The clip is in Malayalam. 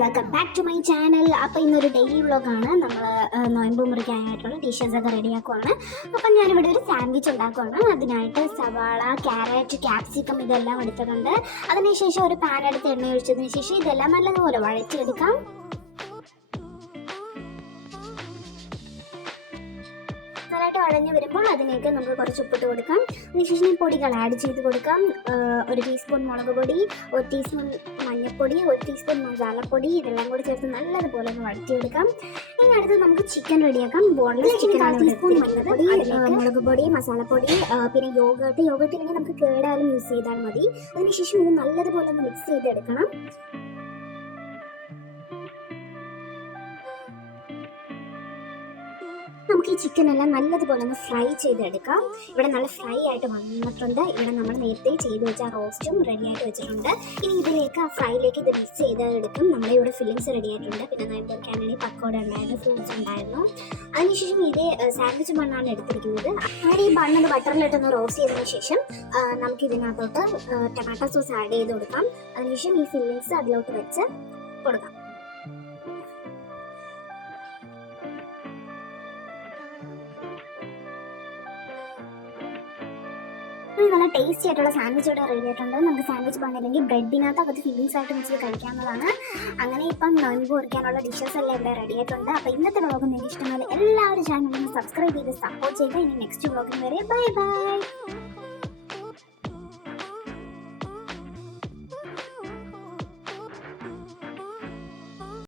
Welcome back to my channel. അപ്പോൾ ഇന്നൊരു ഡെയിലി വ്ളോഗാണ്. നമ്മൾ നോയമ്പ് മുറിക്കാനായിട്ടുള്ള ഡിഷസൊക്കെ റെഡിയാക്കുവാണ്. അപ്പം ഞാനിവിടെ ഒരു സാൻഡ്വിച്ച് ഉണ്ടാക്കുവാണ്. അതിനായിട്ട് സവാള, ക്യാരറ്റ്, ക്യാപ്സിക്കം ഇതെല്ലാം എടുത്തിട്ടുണ്ട്. അതിനുശേഷം ഒരു പാൻ എടുത്ത് എണ്ണ ഒഴിച്ചതിന് ശേഷം ഇതെല്ലാം നല്ലതുപോലെ വഴറ്റിയെടുക്കാം. നന്നായിട്ട് വഴഞ്ഞ് വരുമ്പോൾ അതിലേക്ക് നമുക്ക് കുറച്ച് ഉപ്പിട്ട് കൊടുക്കാം. അതിനുശേഷം ഈ പൊടികൾ ആഡ് ചെയ്ത് കൊടുക്കാം. 1 ടീസ്പൂൺ മുളക് പൊടി, 1 ടീസ്പൂൺ മഞ്ഞൾപ്പൊടി, 1 ടീസ്പൂൺ മസാലപ്പൊടി, ഇതെല്ലാം കൂടി ചേർത്ത് നല്ലതുപോലെ ഒന്ന് വഴറ്റിയെടുക്കാം. ഇനി അടുത്ത് നമുക്ക് ചിക്കൻ റെഡിയാക്കാം. ബോൺലെസ് ചിക്കൻ 1 ടീസ്പൂൺ മഞ്ഞൾപ്പൊടി, മുളക് പൊടി, മസാലപ്പൊടി, പിന്നെ യോഗട്ട് ഇല്ലെങ്കിൽ നമുക്ക് കേടാലും യൂസ് ചെയ്താൽ മതി. അതിനുശേഷം ഇത് നല്ലതുപോലെ ഒന്ന് മിക്സ് ചെയ്തെടുക്കണം. നമുക്ക് ഈ ചിക്കൻ എല്ലാം നല്ലതുപോലെ ഒന്ന് ഫ്രൈ ചെയ്തെടുക്കാം. ഇവിടെ നല്ല ഫ്രൈ ആയിട്ട് വന്നിട്ടുണ്ട്. ഇവിടെ നമ്മൾ നേരത്തെ ചെയ്ത് വെച്ച റോസ്റ്റും റെഡി ആയിട്ട് വെച്ചിട്ടുണ്ട്. ഇനി ഇതിലേക്ക് ആ ഫ്രൈയിലേക്ക് ഇത് മിക്സ് ചെയ്തെടുക്കും. നമ്മുടെ ഇവിടെ ഫില്ലിങ്സ് റെഡി ആയിട്ടുണ്ട്. പിന്നെ നോയമ്പൊക്കെയാണെങ്കിൽ പക്കോട ഉണ്ടായിരുന്നു, ഫ്രൂട്ട്സ് ഉണ്ടായിരുന്നു. അതിനുശേഷം ഇതേ സാൻഡ്വിച്ച് ബണ്ണാണ് എടുത്തിരിക്കുന്നത്. അങ്ങനെ ഈ ബണ്ണൊന്ന് ബട്ടറിലിട്ടൊന്ന് റോസ്റ്റ് ചെയ്തതിന് ശേഷം നമുക്ക് ഇതിനകത്തോട്ട് ടൊമാറ്റോ സോസ് ആഡ് ചെയ്ത് കൊടുക്കാം. അതിനുശേഷം ഈ ഫില്ലിങ്സ് അതിലോട്ട് വെച്ച് കൊടുക്കാം. നല്ല ടേസ്റ്റി ആയിട്ടുള്ള സാൻഡ്വിച്ച് ഇവിടെ റെഡി ആയിട്ടുണ്ട്. നമുക്ക് സാൻഡ്വിച്ച് ബണ്ണില്ലെങ്കിൽ ബ്രെഡിനകത്ത് അകത്ത് ഫില്ലിങ്സ് ആയിട്ട് വെച്ച് കഴിക്കാവുന്നതാണ്. അങ്ങനെ ഇപ്പം നോയമ്പ് കുറിക്കാനുള്ള ഡിഷസ് എല്ലാം ഇവിടെ റെഡി ആയിട്ടുണ്ട്. അപ്പോൾ ഇന്നത്തെ വ്ളോഗ് നിങ്ങൾക്ക് ഇഷ്ടമായി എല്ലാവരും ചാനലിന് സബ്സ്ക്രൈബ് ചെയ്ത് സപ്പോർട്ട് ചെയ്യുക. ഇനി നെക്സ്റ്റ് വ്ളോഗിൽ വരെ ബൈ ബൈ.